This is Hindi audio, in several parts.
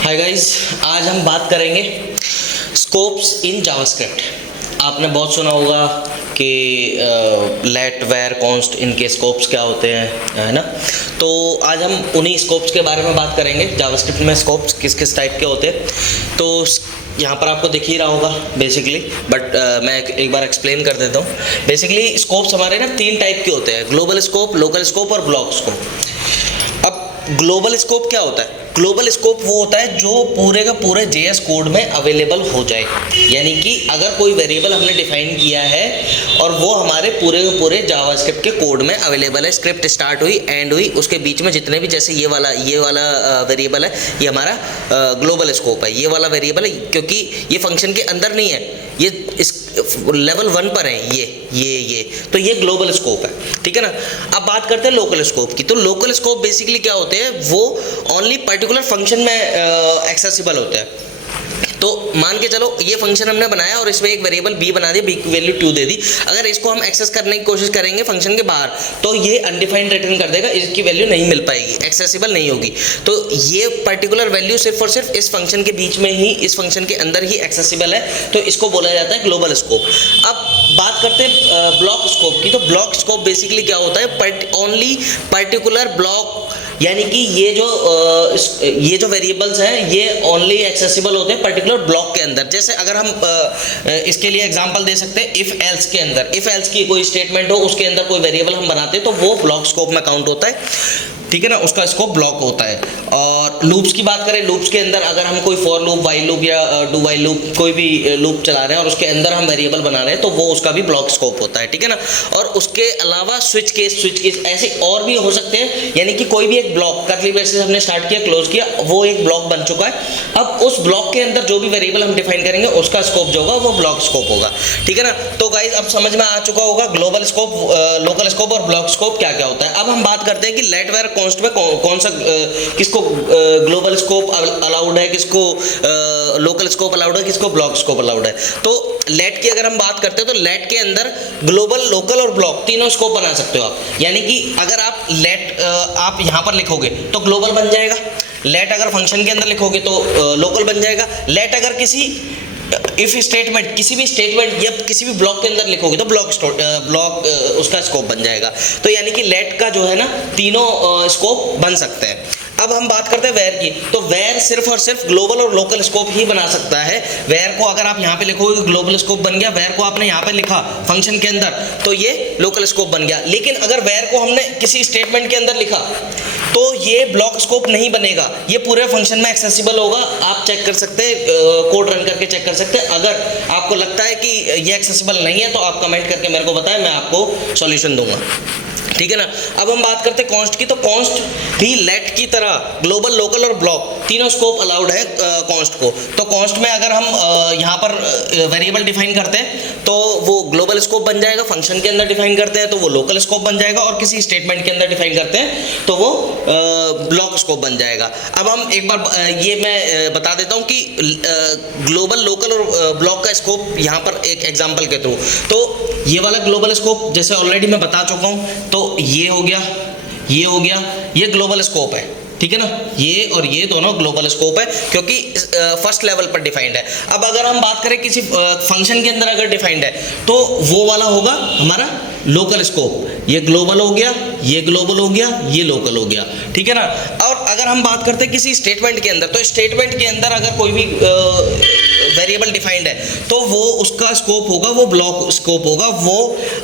हाय गाइस, आज हम बात करेंगे स्कोप्स इन जावास्क्रिप्ट। आपने बहुत सुना होगा कि लेट वेर कॉन्स्ट इनके स्कोप्स क्या होते हैं, है ना। तो आज हम उन्हीं स्कोप्स के बारे में बात करेंगे। जावास्क्रिप्ट में स्कोप्स किस किस टाइप के होते हैं, तो यहाँ पर आपको दिख ही रहा होगा बेसिकली, बट मैं एक बार एक्सप्लेन कर देता हूँ। बेसिकली स्कोप्स हमारे ना तीन टाइप के होते हैं: ग्लोबल स्कोप, लोकल स्कोप और ब्लॉक स्कोप। अब ग्लोबल स्कोप क्या होता है? ग्लोबल स्कोप वो होता है जो पूरे का पूरे JS कोड में अवेलेबल हो जाए। यानी कि अगर कोई वेरिएबल हमने डिफाइन किया है और वो हमारे पूरे के पूरे जावास्क्रिप्ट के कोड में अवेलेबल है, स्क्रिप्ट स्टार्ट हुई, एंड हुई, उसके बीच में जितने भी, जैसे ये वाला वेरिएबल है, ये हमारा ग्लोबल स्कोप है। ये वाला वेरिएबल है क्योंकि ये फंक्शन के अंदर नहीं है, ये इस लेवल 1 पर है। ये तो ये ग्लोबल स्कोप है, ठीक है ना। अब बात करते हैं लोकल स्कोप की। तो लोकल स्कोप बेसिकली क्या होते हैं? वो ओनली पर्टिकुलर फंक्शन में एक्सेसिबल होते हैं। तो मान के चलो ये फंक्शन हमने बनाया और इसमें एक वेरिएबल b बना दी, b की वैल्यू 2 दे दी। अगर इसको हम एक्सेस करने की कोशिश करेंगे फंक्शन के बाहर, तो ये अनडिफाइंड रिटर्न कर देगा, इसकी वैल्यू नहीं मिल पाएगी, एक्सेसिबल नहीं होगी। तो ये पर्टिकुलर वैल्यू सिर्फ और सिर्फ इस फंक्शन के बीच में ही, इस फंक्शन के अंदर ही एक्सेसिबल है, तो इसको बोला जाता है ग्लोबल स्कोप। अब बात करते हैं ब्लॉक स्कोप की। तो ब्लॉक स्कोप बेसिकली क्या होता है? ओनली पर्टिकुलर ब्लॉक, यानी कि ये जो वेरिएबल्स हैं ये ओनली एक्सेसिबल होते हैं पर्टिकुलर ब्लॉक के अंदर। जैसे अगर हम इसके लिए एग्जांपल दे सकते हैं, इफ एल्स के अंदर, इफ एल्स की कोई स्टेटमेंट हो, उसके अंदर कोई वेरिएबल हम बनाते हैं तो वो ब्लॉक स्कोप में काउंट होता है, ठीक है ना, उसका स्कोप ब्लॉक होता है। और लूप्स की बात करें, लूप्स के अंदर अगर हम कोई फॉर लूप, वाइल लूप या डू वाइल लूप, कोई भी लूप चला रहे हैं और उसके अंदर हम वेरिएबल बना रहे हैं, तो वो उसका भी ब्लॉक स्कोप होता है, ठीक है ना। और उसके अलावा स्विच केस ऐसे और भी हो सकते हैं। यानी कि कोई भी एक ब्लॉक, कर्ली ब्रेसेस हमने स्टार्ट किया, क्लोज किया, वो एक ब्लॉक बन चुका है। अब उस ब्लॉक के अंदर जो भी वेरिएबल हम डिफाइन करेंगे उसका स्कोप जो होगा वो ब्लॉक स्कोप होगा, ठीक है ना। तो गाइज अब समझ में आ चुका होगा ग्लोबल स्कोप, लोकल स्कोप और ब्लॉक स्कोप क्या क्या होता है। अब हम बात करते हैं कि लेट वेर कॉन्स्ट में कौन सा, किसको ग्लोबल स्कोप अलाउड है, किसको लोकल स्कोप अलाउड है, किसको ब्लॉक स्कोप अलाउड है। तो लेट की अगर हम बात करते हैं तो लेट के अंदर ग्लोबल, लोकल और ब्लॉक तीनों स्कोप बना सकते हो आप। यानी कि अगर आप लेट आप यहाँ पर लिखोगे तो ग्लोबल बन जाएगा, लेट अगर फंक्शन के अंदर लिखोगे तो लोकल बन जाएगा, लेट अगर किसी इफ स्टेटमेंट, किसी भी स्टेटमेंट या किसी भी ब्लॉक के अंदर लिखोगे तो ब्लॉक उसका स्कोप बन जाएगा। तो यानी कि लेट का जो है ना तीनों स्कोप बन सकते हैं। अब हम बात करते हैं वेर की। तो वेर सिर्फ और सिर्फ ग्लोबल और लोकल स्कोप ही बना सकता है। वेर को अगर आप यहाँ पे लिखोगे ग्लोबल स्कोप बन गया, वेर को आपने यहाँ पे लिखा फंक्शन के अंदर तो ये लोकल स्कोप बन गया। लेकिन अगर वेर को हमने किसी स्टेटमेंट के अंदर लिखा तो ये ब्लॉक स्कोप नहीं बनेगा, ये पूरे फंक्शन में एक्सेसिबल होगा। आप चेक कर सकते हैं, कोड रन करके चेक कर सकते हैं। अगर आपको लगता है कि ये एक्सेसिबल नहीं है तो आप कमेंट करके मेरे को बताएं, मैं आपको सॉल्यूशन दूंगा, ठीक है ना। अब हम बात करते हैं कॉन्स्ट की। तो कॉन्स्ट भी लेट की तरह ग्लोबल, लोकल और ब्लॉक तीनों स्कोप अलाउड है कॉन्स्ट को। तो कॉन्स्ट में अगर हम यहाँ पर वेरिएबल डिफाइन करते हैं तो वो ग्लोबल स्कोप बन जाएगा, फंक्शन के अंदर डिफाइन करते हैं तो वो लोकल स्कोप बन जाएगा, और किसी स्टेटमेंट के अंदर डिफाइन करते हैं तो वो ब्लॉक स्कोप बन जाएगा। अब हम एक बार ये मैं बता देता हूँ कि ग्लोबल, लोकल और ब्लॉक का स्कोप यहाँ पर एक एग्जाम्पल के थ्रू। तो ये वाला ग्लोबल स्कोप जैसे ऑलरेडी मैं बता चुका हूँ, तो ये हो गया, ये हो गया, ये ग्लोबल स्कोप है, ठीक है ना। ये और ये दोनों ग्लोबल स्कोप है क्योंकि फर्स्ट लेवल पर डिफाइंड है। अब अगर हम बात करें किसी फंक्शन के अंदर अगर डिफाइंड है तो वो वाला होगा हमारा लोकल स्कोप। ये ग्लोबल हो गया, ये ग्लोबल हो गया, ये लोकल हो गया, ठीक है ना। और अगर हम बात करते हैं किसी स्टेटमेंट के अंदर, तो स्टेटमेंट के अंदर अगर कोई भी वेरिएबल डिफाइंड है तो वो उसका स्कोप होगा, वो ब्लॉक स्कोप होगा। वो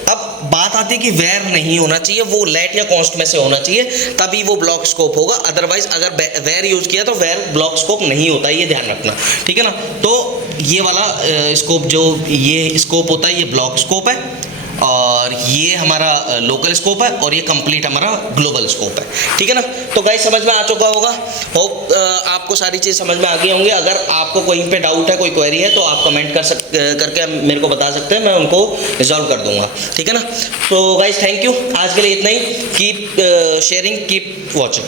अब बात आती है कि वेर नहीं होना चाहिए, वो लेट या कॉन्स्ट में से होना चाहिए, तभी वो ब्लॉक स्कोप होगा। अदरवाइज अगर वेर यूज किया तो वेर ब्लॉक स्कोप नहीं होता, ये ध्यान रखना, ठीक है ना। तो ये वाला स्कोप, जो ये स्कोप होता है, ये ब्लॉक स्कोप है, और ये हमारा लोकल स्कोप है, और ये कंप्लीट हमारा ग्लोबल स्कोप है, ठीक है ना। तो गाइस समझ में आ चुका होगा, होप आपको सारी चीज़ समझ में आ गई होंगी। अगर आपको कहीं पे डाउट है, कोई क्वेरी है, तो आप कमेंट करके मेरे को बता सकते हैं, मैं उनको रिजॉल्व कर दूंगा, ठीक है ना। तो गाइस थैंक यू, आज के लिए इतना ही। Keep sharing, keep watching.